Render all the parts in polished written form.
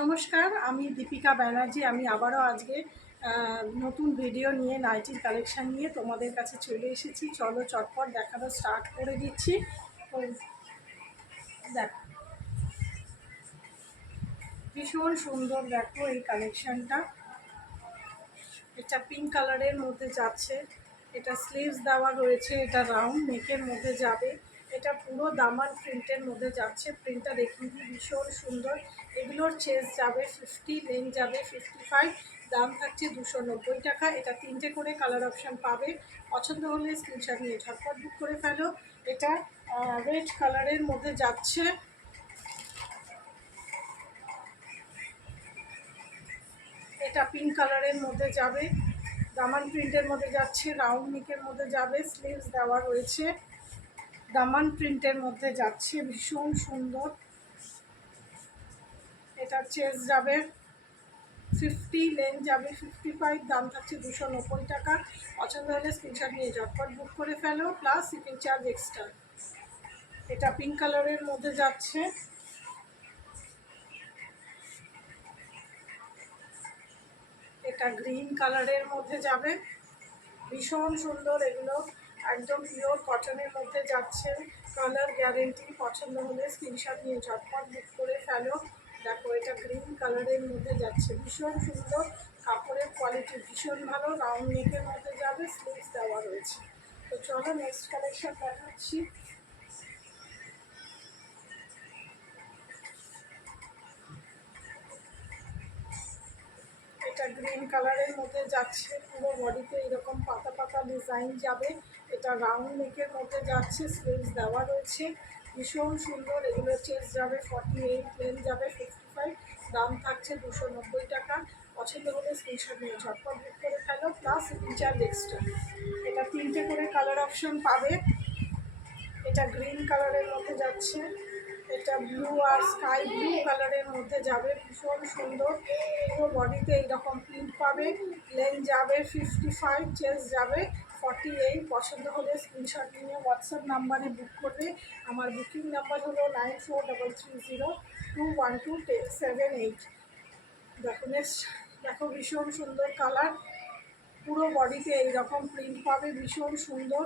নমস্কার, আমি দীপিকা ব্যানার্জি। আমি আবারও আজকে নতুন ভিডিও নিয়ে নাইটির কালেকশান নিয়ে তোমাদের কাছে চলে এসেছি। চলো চটপট দেখানো স্টার্ট করে দিচ্ছি। তো দেখো, ভীষণ সুন্দর। দেখো এই কালেকশানটা, এটা পিঙ্ক কালারের মধ্যে যাচ্ছে। এটা স্লিভস দেওয়া রয়েছে, এটা রাউন্ড নেকের মধ্যে যাবে। এটা পুরো দামান প্রিন্টের মধ্যে যাচ্ছে। প্রিন্টটা দেখিয়ে দিই, ভীষণ সুন্দর। এগুলোর চেস যাবে 50, লেন যাবে 55, দাম থাকছে 290 টাকা। এটা 3টে করে কালার অপশান পাবে। পছন্দ হলে স্ক্রিনশট নিয়ে ঝটপট বুক করে ফেলো। এটা রেড কালারের মধ্যে যাচ্ছে। এটা পিঙ্ক কালারের মধ্যে যাবে, দামান প্রিন্টের মধ্যে যাচ্ছে, রাউন্ড নেকের মধ্যে যাবে, স্লিভস দেওয়া রয়েছে, দামান প্রিন্টের মধ্যে যাচ্ছে, ভীষণ সুন্দর। এটা চেস যাবে 50, লেন যাবে 55, দাম থাকছে 290 টাকা। পছন্দ হলে স্ক্রিনশট নিয়ে ঝটপট বুক করে ফেলো, প্লাস শিপিং চার্জ এক্সট্রা। এটা পিঙ্ক কালারের মধ্যে যাচ্ছে। এটা গ্রিন কালারের মধ্যে যাবে, ভীষণ সুন্দর। এগুলো একদম পিওর কটনের মধ্যে যাচ্ছে, কালার গ্যারেন্টি। পছন্দ হলে স্ক্রিনশট নিয়ে ঝটপট বুক করে ফেলো। দেখো, এটা গ্রিন কালারের মধ্যে যাচ্ছে, ভীষণ সুন্দর। কাপড়ের কোয়ালিটি ভীষণ ভালো, রাউন্ড নেকের মধ্যে যাবে, স্লিভস দেওয়া রয়েছে। তো চলো নেক্সট কালেকশন দেখাচ্ছি। এটা গ্রিন কালারের মধ্যে যাচ্ছে, পুরো বডিতে এরকম পাতা পাতা ডিজাইন যাবে। এটা রাউন্ড নেকের মধ্যে যাচ্ছে, স্লিভস দেওয়া রয়েছে, ভীষণ সুন্দর। এগুলো চেস যাবে 48, লেন যাবে 55, দাম থাকছে 290 টাকা। পছন্দ হলে স্ক্রিনশট নিয়ে ঝটপট বুক করে ফেলো, প্লাস শিপিং চার্জ এক্সট্রা। এটা 3টে করে কালার অপশন পাবে। এটা গ্রিন কালারের মধ্যে যাচ্ছে, এটা ব্লু আর স্কাই ব্লু কালারের মধ্যে যাবে, ভীষণ সুন্দর। পুরো বডিতে এইরকম প্রিন্ট পাবে, লেন যাবে 55, চেস যাবে 48। পছন্দ হলে স্ক্রিনশট নিয়ে হোয়াটসঅ্যাপ নাম্বারে বুক করবে। আমার বুকিং নাম্বার হলো 9433021278। দেখো নেক্সট, দেখো ভীষণ সুন্দর কালার, পুরো বডিতে এইরকম প্রিন্ট পাবে, ভীষণ সুন্দর।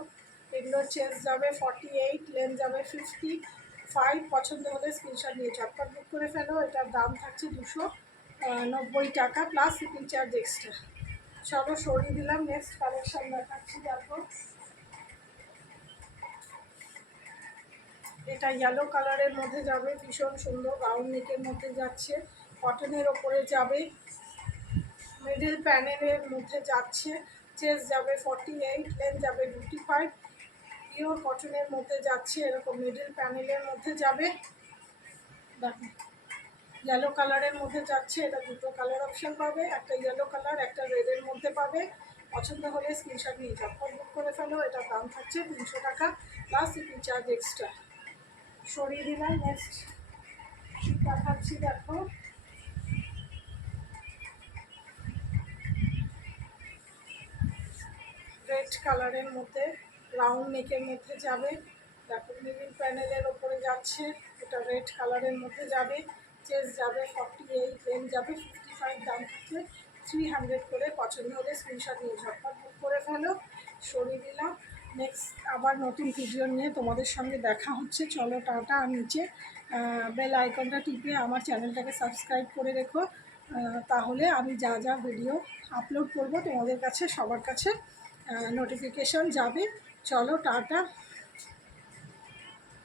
এগুলোর চেস যাবে 48, লেন যাবে 55। পছন্দ হলে স্ক্রিনশট নিয়ে ঝটপট বুক করে ফেলো। এটার দাম থাকছে 290 টাকা, প্লাস শিপিং চার্জ এক্সট্রা। চলো সরিয়ে দিলাম, নেক্সট কালেকশন দেখাচ্ছি। দেখো, এটা ইয়েলো কালারের মধ্যে যাবে, ভীষণ সুন্দর। রাউন্ড নেকের মধ্যে যাচ্ছে, কটনের ওপরে যাবে, মিডিল প্যানেলের মধ্যে যাচ্ছে, চেস যাবে 48, লেন যাবে 55, পিওর কটনের মধ্যে যাচ্ছে, এরকম মিডিল প্যানেলের মধ্যে যাবে। দেখো, ইয়েলো কালারের মধ্যে যাচ্ছে। এটা দুটো কালার অপশন পাবে, একটা ইয়েলো কালার, একটা রেডের মধ্যে পাবে। পছন্দ হলে স্ক্রিনশট নিয়ে ঝটপট বুক করে ফেলো। এটার দাম থাকছে 300 টাকা, প্লাস শিপিং চার্জ এক্সট্রা। সরিয়ে দিলাম, নেক্সট দেখাচ্ছি। দেখো, রেড কালারের মধ্যে, রাউন্ড নেকের মধ্যে যাবে। দেখো, মিডিল প্যানেলের ওপরে যাচ্ছে, এটা রেড কালারের মধ্যে যাবে, চেস যাবে 48, লেন যাবে 55, দাম থাকছে 300 করে। পছন্দ হলে স্ক্রিনশট নিয়ে ঝটপট বুক করে ফেলো। সরিয়ে দিলাম, নেক্সট আবার নতুন ভিডিও নিয়ে তোমাদের সঙ্গে দেখা হচ্ছে। চলো টাটা। আর নিচে বেল আইকনটা টিপে আমার চ্যানেলটাকে সাবস্ক্রাইব করে রেখো, তাহলে আমি যা যা ভিডিও আপলোড করব তোমাদের কাছে সবার কাছে নোটিফিকেশন যাবে। চলো টাটা।